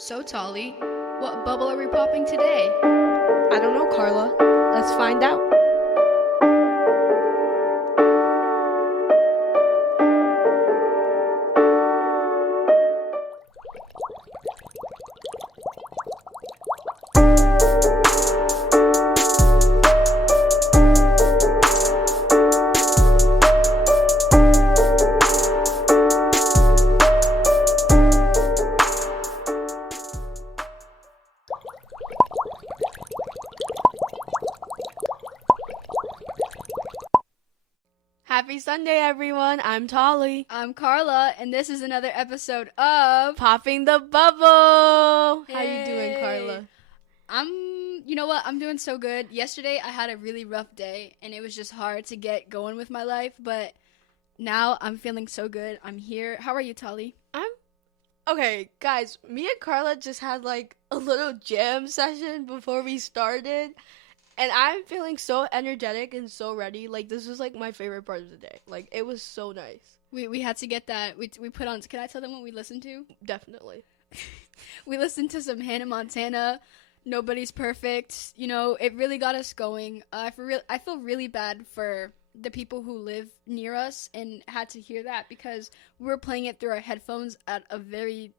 So, Tolly, what bubble are we popping today? I don't know, Carla. Let's find out. Happy Sunday, everyone. I'm Tolly. I'm Carla, and this is another episode of Popping the bubble. How you doing, Hey. Carla? You know what? I'm doing so good. Yesterday, I had a really rough day, and it was just hard to get going with my life, but now I'm feeling so good. I'm here. How are you, Tolly? Okay, guys, me and Carla just had like a little jam session before we started, and I'm feeling so energetic and so ready. Like, this was like my favorite part of the day. Like, it was so nice. We had to get that. We put on. Can I tell them what we listened to? Definitely. We listened to some Hannah Montana. Nobody's Perfect. You know, it really got us going. I feel really bad for the people who live near us and had to hear that because we were playing it through our headphones at a very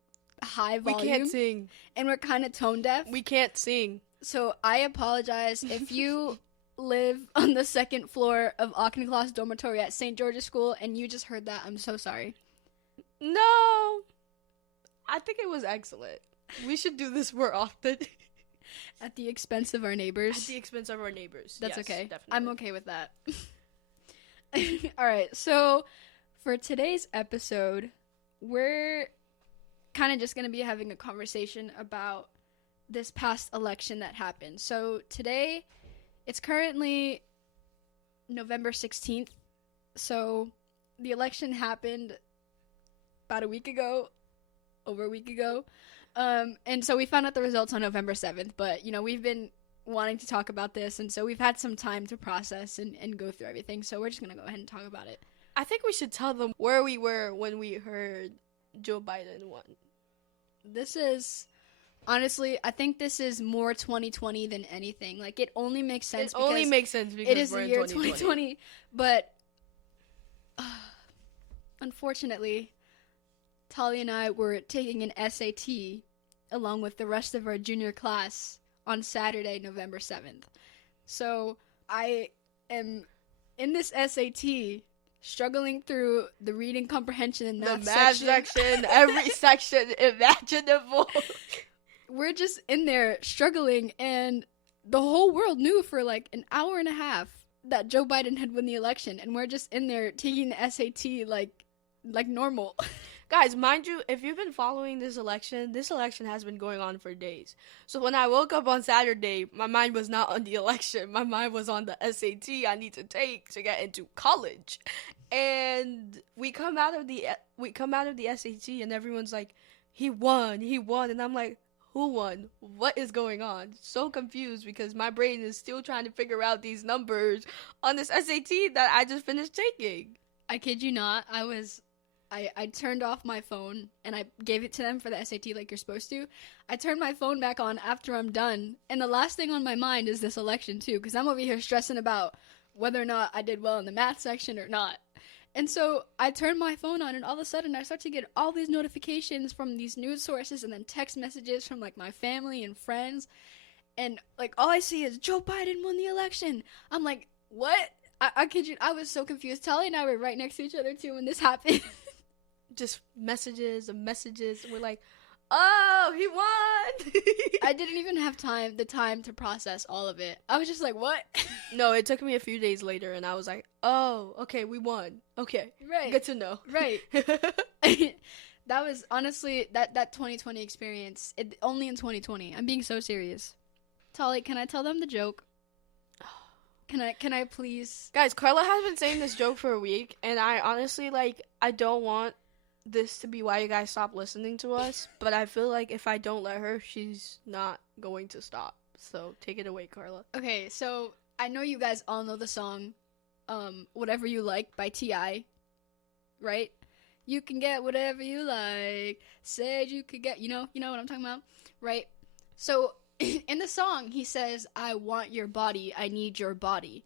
high volume. We can't sing. And we're kind of tone deaf. We can't sing. So I apologize if you live on the second floor of Auchincloss Dormitory at St. George's School and you just heard that. I'm so sorry. No. I think it was excellent. We should do this more often. At the expense of our neighbors. At the expense of our neighbors. That's yes, okay. Definitely. I'm okay with that. All right. So for today's episode, we're kind of just going to be having a conversation about this past election that happened. So today, it's currently November 16th. So the election happened about over a week ago. And so we found out the results on November 7th, but, you know, we've been wanting to talk about this, and so we've had some time to process and go through everything, so we're just going to go ahead and talk about it. I think we should tell them where we were when we heard Joe Biden won. This is, honestly, I think this is more 2020 than anything. Like, it only makes sense because because it is we're the in year 2020. 2020, but unfortunately, Tali and I were taking an SAT along with the rest of our junior class on Saturday, November 7th. So I am in this SAT struggling through the reading comprehension and math section, every section imaginable. We're just in there struggling, and the whole world knew for like an hour and a half that Joe Biden had won the election, and we're just in there taking the SAT like normal. Guys, mind you, if you've been following this election has been going on for days. So when I woke up on Saturday, my mind was not on the election. My mind was on the SAT I need to take to get into college. And we come out of the SAT and everyone's like, he won. And I'm like, who won? What is going on? So confused because my brain is still trying to figure out these numbers on this SAT that I just finished taking. I kid you not, I turned off my phone and I gave it to them for the SAT like you're supposed to. I turned my phone back on after I'm done, and the last thing on my mind is this election too, because I'm over here stressing about whether or not I did well in the math section or not. And so I turned my phone on, and all of a sudden I start to get all these notifications from these news sources and then text messages from like my family and friends, and like all I see is Joe Biden won the election. I'm like, what? I kid you, I was so confused. Tali and I were right next to each other too when this happened. Just messages. We're like, oh, he won. I didn't even have the time to process all of it. I was just like, what? No, it took me a few days later, and I was like, oh, okay, we won. Okay, Right. good to know. Right. That was honestly that 2020 experience. Only in 2020. I'm being so serious. Tali, can I tell them the joke? Can I please? Guys, Carla has been saying this joke for a week, and I honestly, I don't want this to be why you guys stop listening to us, but I feel like if I don't let her, she's not going to stop. So take it away, Carla. Okay, so I know you guys all know the song Whatever You Like by T.I., right? You can get whatever you like. Said you could get, you know what I'm talking about, right? So in the song, he says, I want your body, I need your body.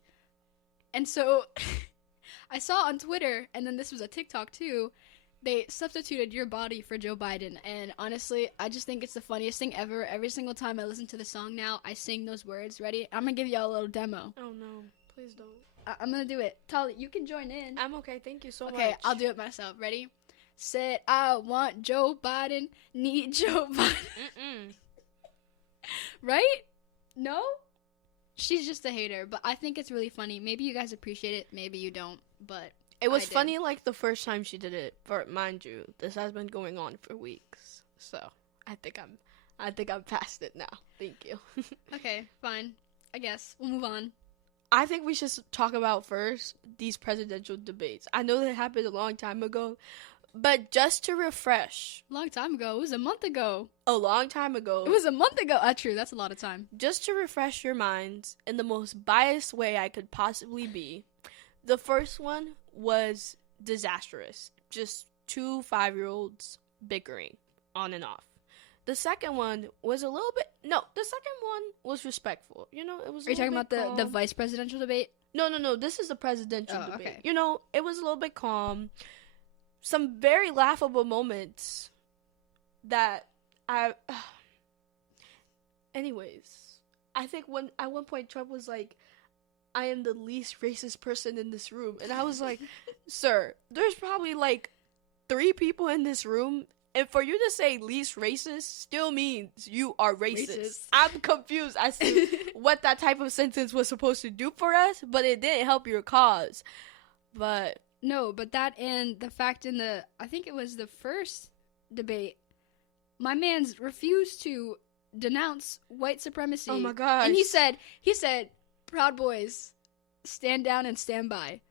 And so I saw on Twitter, and then this was a TikTok too, they substituted your body for Joe Biden. And honestly, I just think it's the funniest thing ever. Every single time I listen to the song now, I sing those words. Ready? I'm going to give y'all a little demo. Oh, no. Please don't. I'm going to do it. Tali, you can join in. I'm okay. Thank you so much. Okay, I'll do it myself. Ready? Said, I want Joe Biden, need Joe Biden. Right? No? She's just a hater, but I think it's really funny. Maybe you guys appreciate it, maybe you don't, but it was funny like the first time she did it. For mind you, this has been going on for weeks, so I think I'm past it now. Thank you. Okay, fine. I guess we'll move on. I think we should talk about first these presidential debates. I know that happened a long time ago, but just to refresh. Long time ago. It was a month ago. A long time ago. It was a month ago. True. That's a lot of time. Just to refresh your minds in the most biased way I could possibly be, the first one was disastrous. Just 2 5-year-olds bickering on and off. The second one was the second one was respectful. You know, it was. Are you talking about the vice presidential debate? No. This is the presidential debate. Okay. You know, it was a little bit calm. Some very laughable moments that anyways, I think at one point Trump was like, I am the least racist person in this room. And I was like, sir, there's probably like 3 people in this room. And for you to say least racist still means you are racist. I'm confused as to what that type of sentence was supposed to do for us, but it didn't help your cause. But no, but that and the fact I think it was the first debate, my man's refused to denounce white supremacy. Oh my gosh. And he said, Proud Boys, stand down and stand by.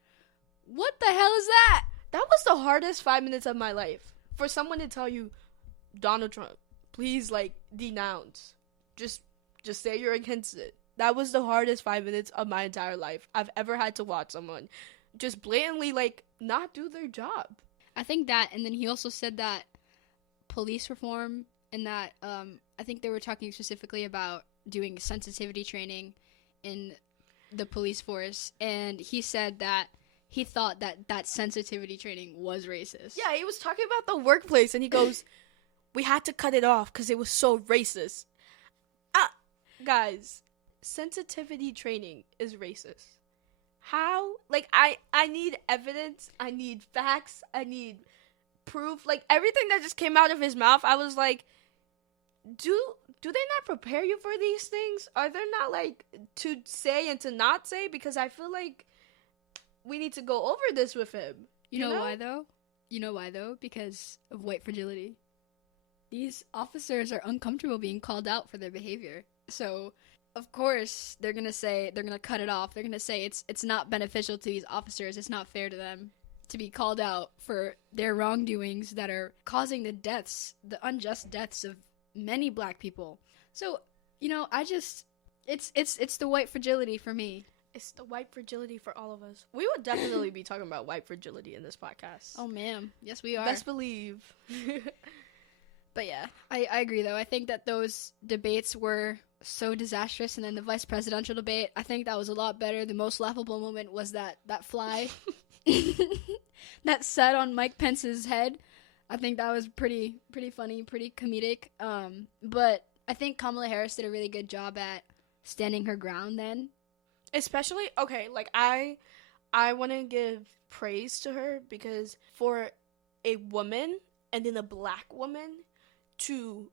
What the hell is that? That was the hardest 5 minutes of my life. For someone to tell you, Donald Trump, please, like, denounce. Just say you're against it. That was the hardest 5 minutes of my entire life I've ever had to watch someone just blatantly, like, not do their job. I think that, and then he also said that police reform, and that, I think they were talking specifically about doing sensitivity training in the police force, and he said that he thought that sensitivity training was racist. Yeah, he was talking about the workplace, and he goes, we had to cut it off because it was so racist. Guys, sensitivity training is racist. How? Like, I need evidence, I need facts, I need proof. Like, everything that just came out of his mouth, I was like, do they not prepare you for these things? Are there not, like, to say and to not say? Because I feel like we need to go over this with him. You know why, though? You know why, though? Because of white fragility. These officers are uncomfortable being called out for their behavior. So, of course, they're going to cut it off. They're going to say it's not beneficial to these officers. It's not fair to them to be called out for their wrongdoings that are causing the unjust deaths of many black people. So, it's the white fragility for me. It's the white fragility for all of us. We would definitely be talking about white fragility in this podcast. Oh, ma'am. Yes, we are. Best believe. But yeah, I agree, though. I think that those debates were so disastrous. And then the vice presidential debate, I think that was a lot better. The most laughable moment was that fly that sat on Mike Pence's head. I think that was pretty funny, pretty comedic. But I think Kamala Harris did a really good job at standing her ground then. Especially, okay, like, I want to give praise to her because for a woman and then a black woman to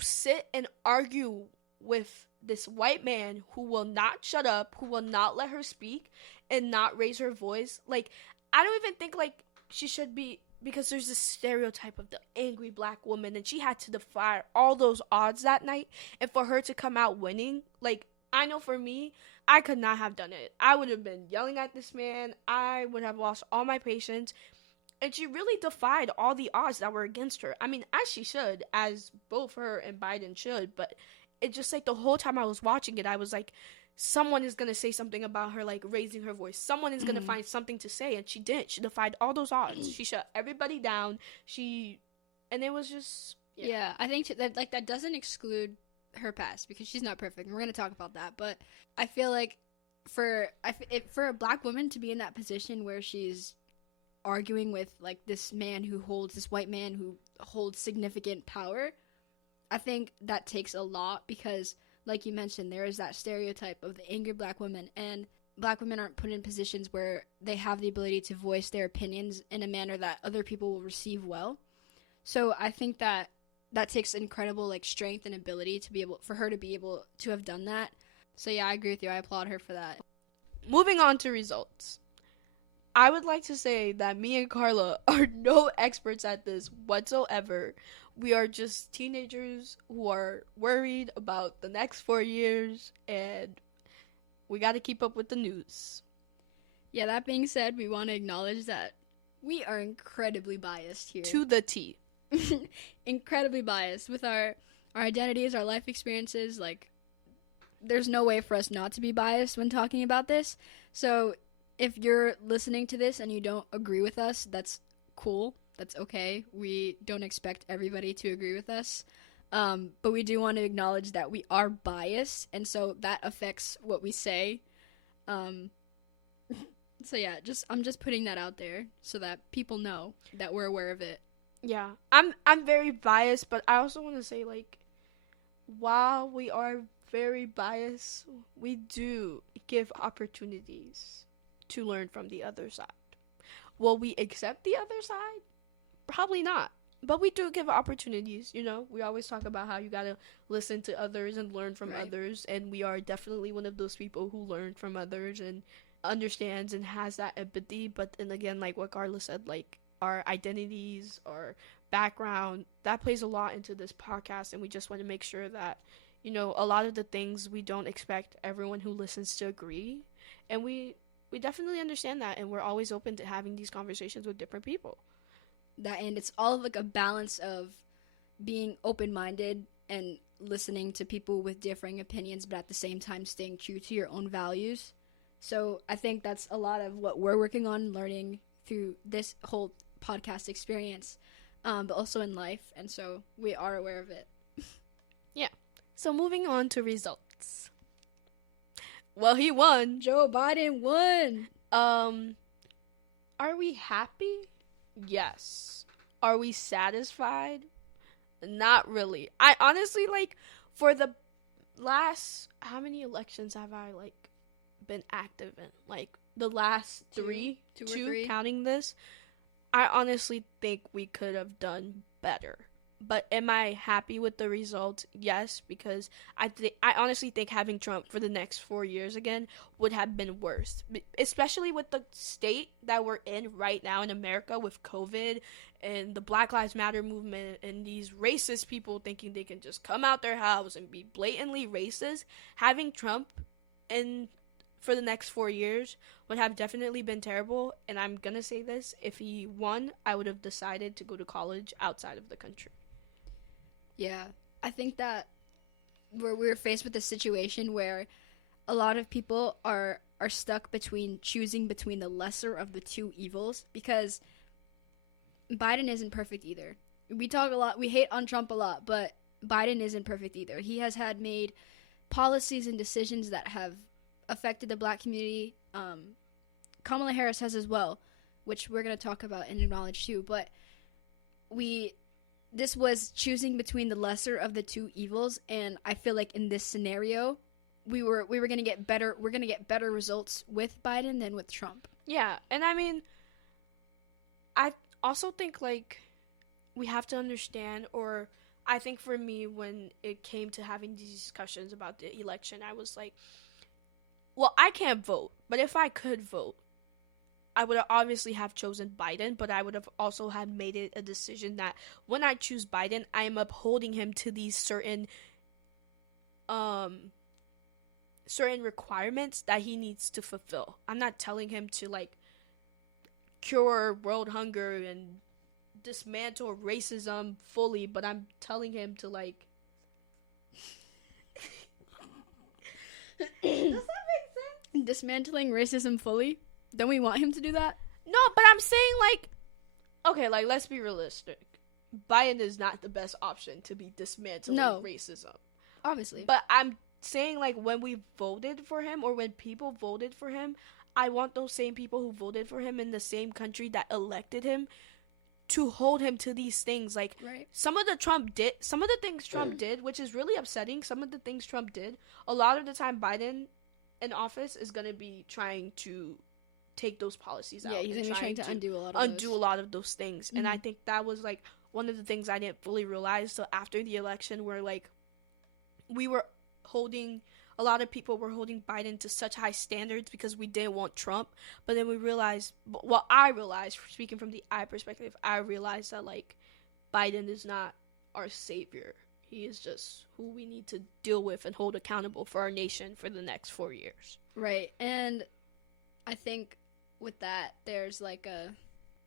sit and argue with this white man who will not shut up, who will not let her speak and not raise her voice, like, I don't even think, like, she should be, because there's this stereotype of the angry black woman, and she had to defy all those odds that night, and for her to come out winning, like, I know for me, I could not have done it. I would have been yelling at this man. I would have lost all my patience. And she really defied all the odds that were against her. I mean, as she should, as both her and Biden should. But it just, like, the whole time I was watching it, I was like, someone is going to say something about her, like raising her voice. Someone is going to find something to say, and she did. She defied all those odds. She shut everybody down. And it was just, yeah, I think that, like, that doesn't exclude her past, because she's not perfect, and we're going to talk about that. But I feel like for a black woman to be in that position where she's arguing with, like, this white man who holds significant power, I think that takes a lot, because, like you mentioned, there is that stereotype of the angry black woman, and black women aren't put in positions where they have the ability to voice their opinions in a manner that other people will receive well. So I think that takes incredible, like, strength and ability for her to be able to have done that. So yeah, I agree with you. I applaud her for that. Moving on to results. I would like to say that me and Carla are no experts at this whatsoever. We are just teenagers who are worried about the next 4 years, and we got to keep up with the news. Yeah, that being said, we want to acknowledge that we are incredibly biased here. To the T. Incredibly biased with our identities, our life experiences. Like, there's no way for us not to be biased when talking about this. So if you're listening to this and you don't agree with us, that's cool. That's okay. We don't expect everybody to agree with us. But we do want to acknowledge that we are biased, and so that affects what we say. So yeah, I'm just putting that out there so that people know that we're aware of it. Yeah, I'm very biased, but I also want to say, like, while we are very biased, we do give opportunities to learn from the other side. Will we accept the other side? Probably not. But we do give opportunities, you know? We always talk about how you gotta listen to others and learn from others, and we are definitely one of those people who learn from others and understands and has that empathy. But then again, like what Carla said, like, our identities, our background, that plays a lot into this podcast, and we just want to make sure that, you know, a lot of the things we don't expect everyone who listens to agree, and we definitely understand that, and we're always open to having these conversations with different people. And it's all like a balance of being open-minded and listening to people with differing opinions, but at the same time staying true to your own values. So I think that's a lot of what we're working on, learning through this whole podcast experience, but also in life, and so we are aware of it. Yeah. So moving on to results. Well, he won. Joe Biden won. Are we happy? Yes. Are we satisfied? Not really. I honestly, like, for the last, how many elections have I, like, been active in? Like, the last three, counting this, I honestly think we could have done better. But am I happy with the result? Yes, because I honestly think having Trump for the next 4 years again would have been worse, especially with the state that we're in right now in America with COVID and the Black Lives Matter movement and these racist people thinking they can just come out their house and be blatantly racist. Having Trump for the next 4 years would have definitely been terrible. And I'm gonna say this, if he won, I would have decided to go to college outside of the country. Yeah, I think that we're faced with a situation where a lot of people are stuck choosing between the lesser of the two evils, because Biden isn't perfect either. We talk a lot, we hate on Trump a lot, but Biden isn't perfect either. He has made policies and decisions that have affected the black community. Kamala Harris has as well, which we're going to talk about and acknowledge too, but this was choosing between the lesser of the two evils, and I feel like in this scenario, we were going to get better. We're going to get better results with Biden than with Trump. Yeah, and I mean, I also think, like, we have to understand, or I think for me, when it came to having these discussions about the election, I was like, well, I can't vote, but if I could vote, I would obviously have chosen Biden, but I would have also had made it a decision that when I choose Biden, I am upholding him to these certain requirements that he needs to fulfill. I'm not telling him to, like, cure world hunger and dismantle racism fully, but I'm telling him to, like, Does that make sense? Dismantling racism fully? Don't we want him to do that? No, but I'm saying, like, okay, like, let's be realistic. Biden is not the best option to be dismantling racism. Obviously. But I'm saying, like, when we voted for him, or when people voted for him, I want those same people who voted for him in the same country that elected him to hold him to these things. Like, some of the things Trump did, which is really upsetting, some of the things Trump did, a lot of the time Biden in office is going to be trying to take those policies out. Yeah, he's going to be trying to undo a lot of those things. Mm-hmm. And I think that was, like, one of the things I didn't fully realize. So after the election, where, like, a lot of people were holding Biden to such high standards because we didn't want Trump. But then we realized, well, I realized, speaking from the I perspective, I realized that, like, Biden is not our savior. He is just who we need to deal with and hold accountable for our nation for the next 4 years. Right. And I think with that, there's, like,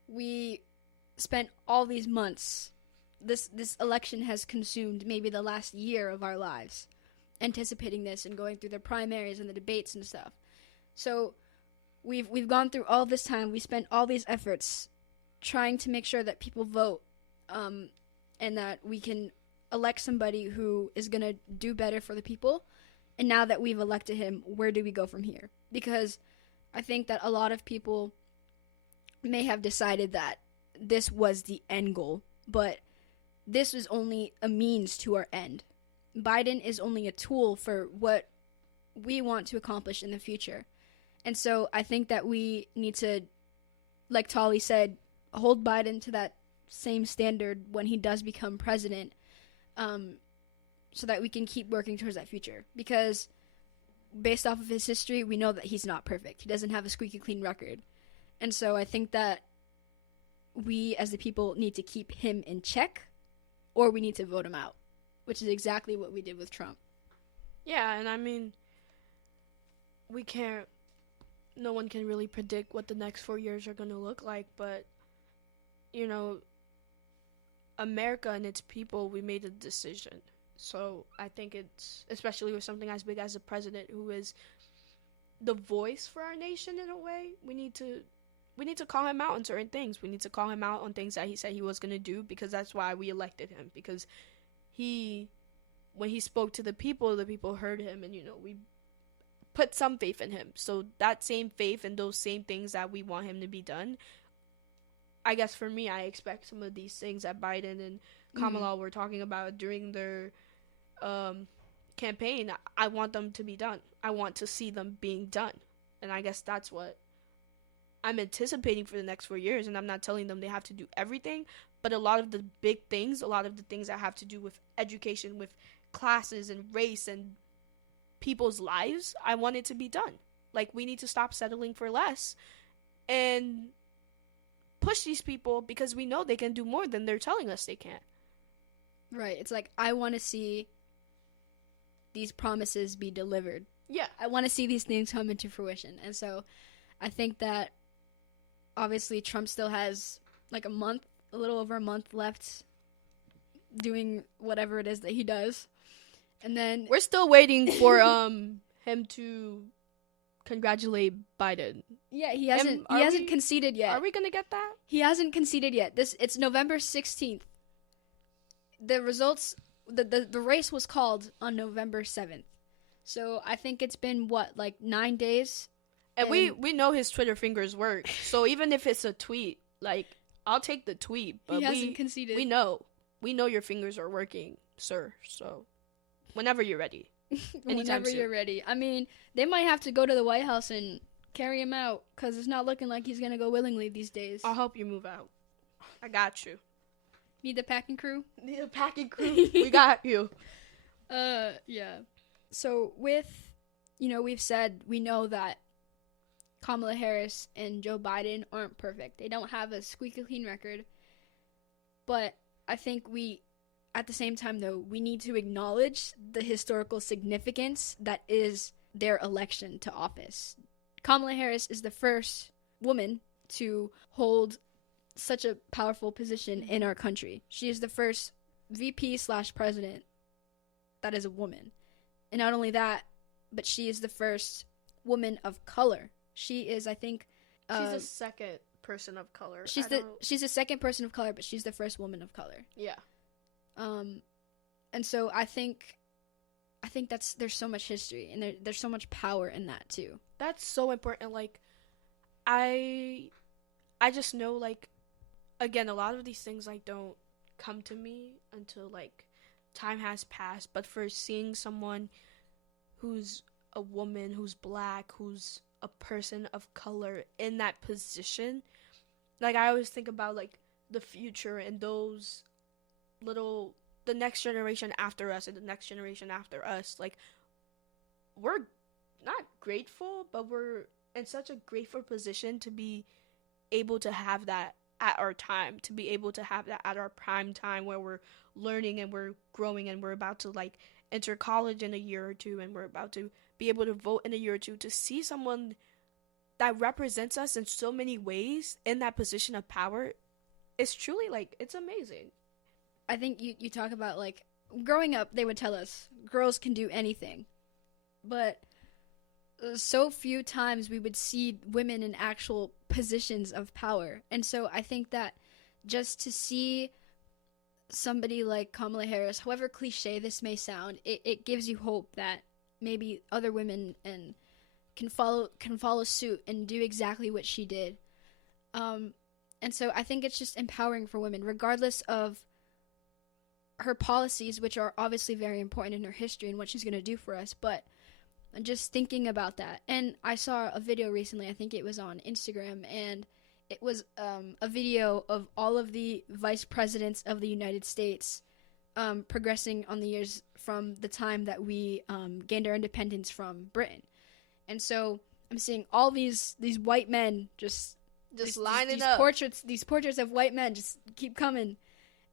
we spent all these months, this election has consumed maybe the last year of our lives, anticipating this and going through the primaries and the debates and stuff. So we've gone through all this time. We spent all these efforts trying to make sure that people vote, and that we can elect somebody who is going to do better for the people. And now that we've elected him, where do we go from here? Because I think that a lot of people may have decided that this was the end goal, but this was only a means to our end. Biden is only a tool for what we want to accomplish in the future. And so I think that we need to, like Tali said, hold Biden to that same standard when he does become president, so that we can keep working towards that future. Because based off of his history, we know that he's not perfect. He doesn't have a squeaky clean record. And so I think that we as the people need to keep him in check, or we need to vote him out, which is exactly what we did with Trump. Yeah, and I mean, no one can really predict what the next 4 years are going to look like, but, you know, America and its people, we made a decision. So I think it's, especially with something as big as the president, who is the voice for our nation in a way, we need to call him out on certain things. We need to call him out on things that he said he was going to do, because that's why we elected him. Because when he spoke to the people heard him, and, you know, we put some faith in him. So that same faith and those same things that we want him to be done, I guess for me, I expect some of these things that Biden and Kamala were talking about during their campaign, I want them to be done. I want to see them being done. And I guess that's what I'm anticipating for the next 4 years. And I'm not telling them they have to do everything, but a lot of the big things, a lot of the things that have to do with education, with classes and race and people's lives, I want it to be done. Like, we need to stop settling for less and push these people, because we know they can do more than they're telling us they can. Right. It's like, I want to see these promises be delivered. Yeah. I want to see these things come into fruition. And so I think that obviously Trump still has like a little over a month left doing whatever it is that he does. And then we're still waiting for him to congratulate Biden. Yeah, he hasn't conceded yet. Are we going to get that? He hasn't conceded yet. It's November 16th. The results, the race was called on November 7th. So I think it's been, 9 days? And we know his Twitter fingers work. So even if it's a tweet, like, I'll take the tweet. But he hasn't conceded. We know your fingers are working, sir. So whenever you're ready. Whenever you're ready. I mean, they might have to go to the White House and carry him out, because it's not looking like he's going to go willingly these days. I'll help you move out. I got you. Need the packing crew? Need a packing crew. We got you. Yeah. So we've said we know that Kamala Harris and Joe Biden aren't perfect. They don't have a squeaky clean record. But I think at the same time, though, we need to acknowledge the historical significance that is their election to office. Kamala Harris is the first woman to hold such a powerful position in our country. She is the first VP/president that is a woman. And not only that, but she is the first woman of color. She is, I think, she's the second person of color. She's the second person of color, but she's the first woman of color. Yeah. And so I think there's so much history, and there's so much power in that too. That's so important. Like, I just know, like, again, a lot of these things, like, don't come to me until, like, time has passed. But for seeing someone who's a woman, who's black, who's a person of color in that position, like, I always think about, like, the future and those the next generation after us and the next generation after us. Like, we're not grateful, but we're in such a grateful position to be able to have that at our time, to be able to have that at our prime time, where we're learning and we're growing and we're about to, like, enter college in a year or two, and we're about to be able to vote in a year or two. To see someone that represents us in so many ways in that position of power, it's truly, like, it's amazing. I think you talk about, like, growing up, they would tell us girls can do anything, but so few times we would see women in actual positions of power. And so I think that just to see somebody like Kamala Harris, however cliche this may sound, it gives you hope that maybe other women can follow suit and do exactly what she did. And so I think it's just empowering for women, regardless of her policies, which are obviously very important in her history and what she's going to do for us. But just thinking about that. And I saw a video recently, I think it was on Instagram, and it was a video of all of the vice presidents of the United States progressing on the years from the time that we gained our independence from Britain. And so I'm seeing all these white men just lining up. These portraits of white men just keep coming.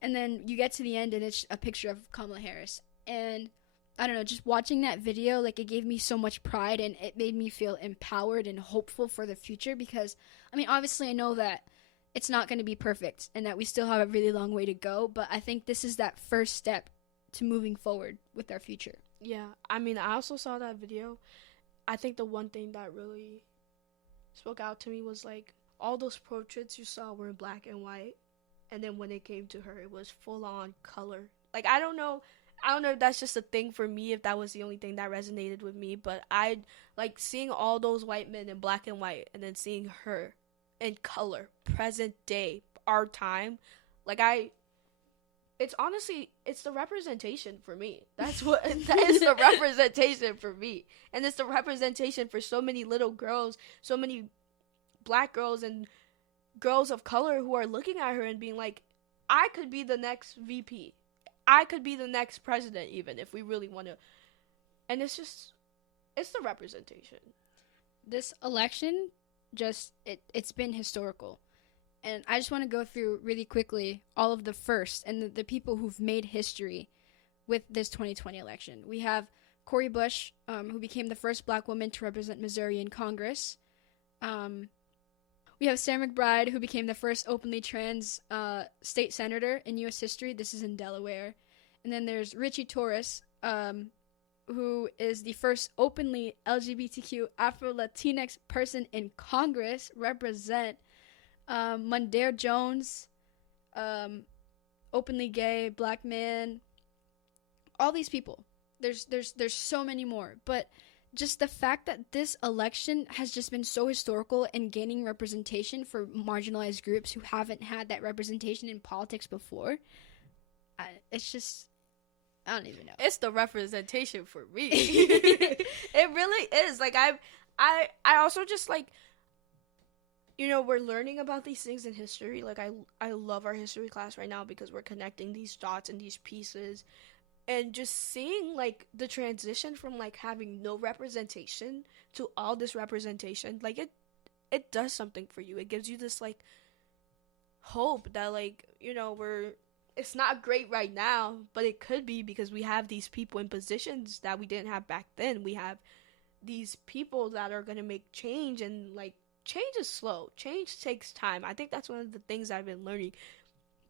And then you get to the end, and it's a picture of Kamala Harris. And I don't know, just watching that video, like, it gave me so much pride, and it made me feel empowered and hopeful for the future. Because, I mean, obviously I know that it's not going to be perfect and that we still have a really long way to go. But I think this is that first step to moving forward with our future. Yeah, I mean, I also saw that video. I think the one thing that really spoke out to me was, like, all those portraits you saw were in black and white. And then when it came to her, it was full on color. Like, I don't know if that's just a thing for me, if that was the only thing that resonated with me. But I like seeing all those white men in black and white, and then seeing her in color, present day, our time. Like, it's the representation for me. That is the representation for me. And it's the representation for so many little girls, so many black girls and girls of color who are looking at her and being like, I could be the next VP. I could be the next president, even, if we really want to. And it's the representation. This election, it's been historical. And I just want to go through really quickly all of the firsts and the people who've made history with this 2020 election. We have Cori Bush, who became the first black woman to represent Missouri in Congress. We have Sarah McBride, who became the first openly trans state senator in U.S. history. This is in Delaware. And then there's Richie Torres, who is the first openly LGBTQ Afro-Latinx person in Congress, represent. Mondaire Jones, openly gay, black man. All these people. There's so many more. But just the fact that this election has just been so historical and gaining representation for marginalized groups who haven't had that representation in politics before, it's just, I don't even know. It's the representation for me. It really is. Like, I also just, like, you know, we're learning about these things in history. Like, I love our history class right now because we're connecting these dots and these pieces. And just seeing, like, the transition from, like, having no representation to all this representation, like, it does something for you. It gives you this, like, hope that, like, you know, it's not great right now, but it could be, because we have these people in positions that we didn't have back then. We have these people that are going to make change, and, like, change is slow. Change takes time. I think that's one of the things I've been learning.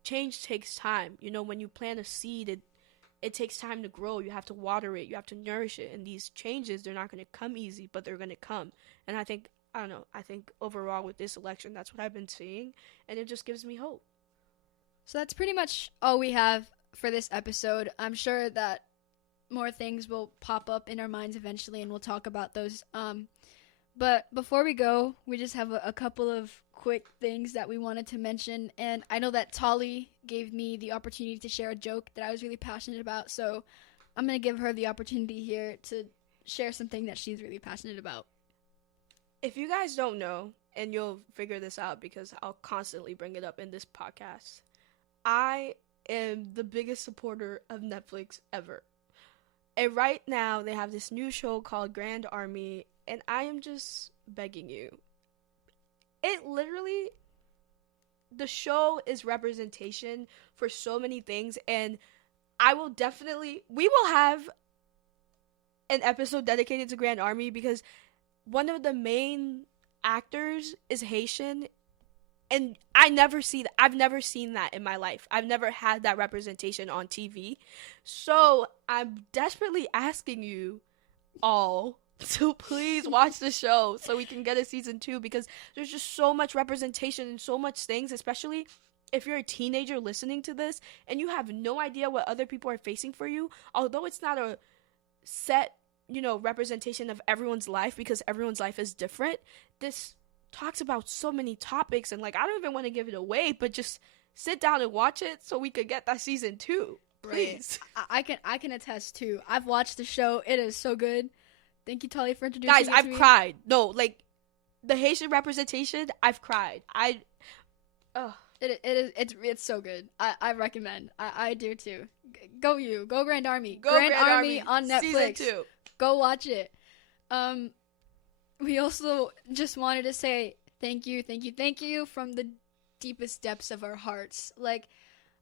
Change takes time. You know, when you plant a seed, it takes time to grow. You have to water it. You have to nourish it. And these changes, they're not going to come easy, but they're going to come. And I think, I don't know, I think overall with this election, that's what I've been seeing. And it just gives me hope. So that's pretty much all we have for this episode. I'm sure that more things will pop up in our minds eventually, and we'll talk about those. But before we go, we just have a couple of quick things that we wanted to mention. And I know that Tali gave me the opportunity to share a joke that I was really passionate about. So I'm going to give her the opportunity here to share something that she's really passionate about. If you guys don't know, and you'll figure this out because I'll constantly bring it up in this podcast, I am the biggest supporter of Netflix ever. And right now, they have this new show called Grand Army, and I am just begging you. It literally, the show is representation for so many things, and we will have an episode dedicated to Grand Army because one of the main actors is Haitian, and I've never seen that in my life. I've never had that representation on TV. So I'm desperately asking you all to please watch the show so we can get a season 2, because there's just so much representation and so much things, especially if you're a teenager listening to this and you have no idea what other people are facing for you. Although it's not a set, representation of everyone's life because everyone's life is different, this talks about so many topics, and I don't even want to give it away, but just sit down and watch it so we could get that season 2. Please. Right. I can attest too. I've watched the show. It is so good. Thank you, Tali, for introducing Guys, it I've to me. cried. No, the Haitian representation, I've cried. It's so good. I recommend. I do too. Go Grand Army. Go Grand Army on Netflix. Season 2. Go watch it. We also just wanted to say thank you from the deepest depths of our hearts.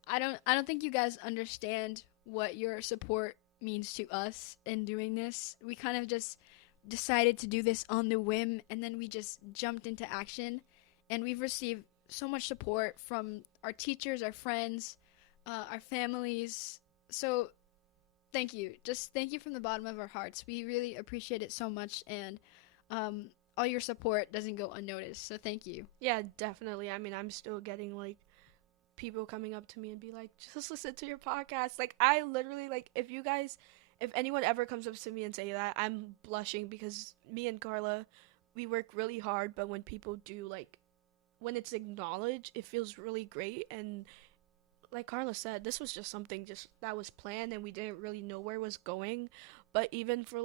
I don't think you guys understand what your support means to us in doing this. We kind of just decided to do this on the whim, and then we just jumped into action, and we've received so much support from our teachers, our friends, our families. So thank you. Just thank you from the bottom of our hearts. We really appreciate it so much, and all your support doesn't go unnoticed. So thank you. Yeah, definitely. I mean, I'm still getting people coming up to me and be like, just listen to your podcast. I literally, if anyone ever comes up to me and say that, I'm blushing because me and Carla, we work really hard, but when people do, when it's acknowledged, it feels really great. And like Carla said, this was just something that was planned, and we didn't really know where it was going. But even for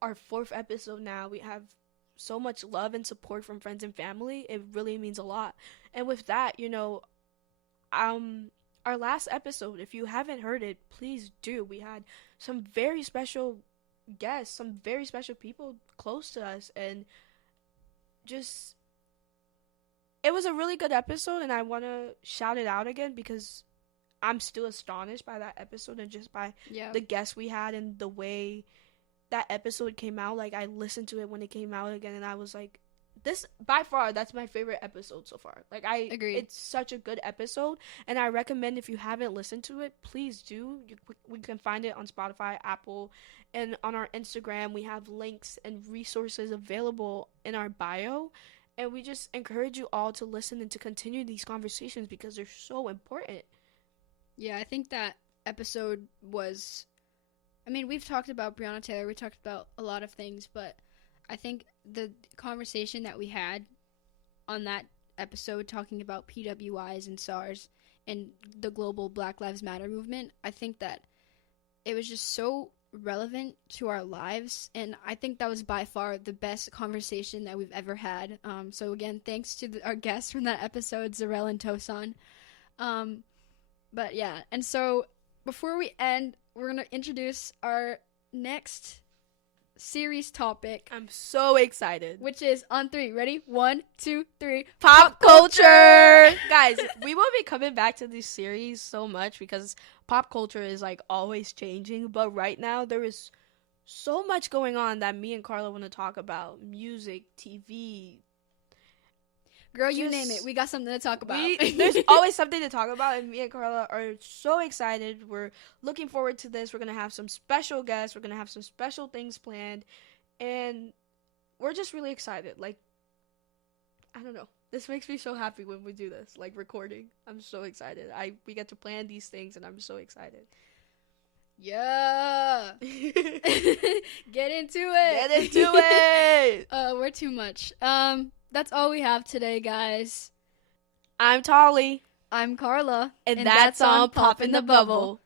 our 4th episode now, we have so much love and support from friends and family. It really means a lot. And with that, our last episode, if you haven't heard it, please do. We had some very special guests, some very special people close to us, and just, it was a really good episode, and I want to shout it out again because I'm still astonished by that episode and just by the guests we had and the way that episode came out. I listened to it when it came out again, and I was like, this, by far, that's my favorite episode so far. I agree. It's such a good episode, and I recommend, if you haven't listened to it, please do. We can find it on Spotify, Apple, and on our Instagram. We have links and resources available in our bio, and we just encourage you all to listen and to continue these conversations because they're so important. Yeah, I think that episode was, we've talked about Breonna Taylor, we talked about a lot of things, but I think the conversation that we had on that episode talking about PWIs and SARS and the global Black Lives Matter movement, I think that it was just so relevant to our lives, and I think that was by far the best conversation that we've ever had. So again, thanks to our guests from that episode, Zarel and Tosan. But yeah, and so before we end, we're going to introduce our next series topic. I'm so excited. Which is on 3. Ready? 1, 2, 3. Pop culture! Guys, we will be coming back to this series so much because pop culture is always changing. But right now, there is so much going on that me and Carla want to talk about. Music, TV. Girl, you name it. We got something to talk about. There's always something to talk about, and me and Carla are so excited. We're looking forward to this. We're going to have some special guests. We're going to have some special things planned, and we're just really excited. Like, I don't know. This makes me so happy when we do this, like recording. I'm so excited. We get to plan these things, and I'm so excited. Yeah. Get into it. Get into it. We're too much. That's all we have today, guys. I'm Tolly. I'm Carla. And that's on Pop in the Bubble.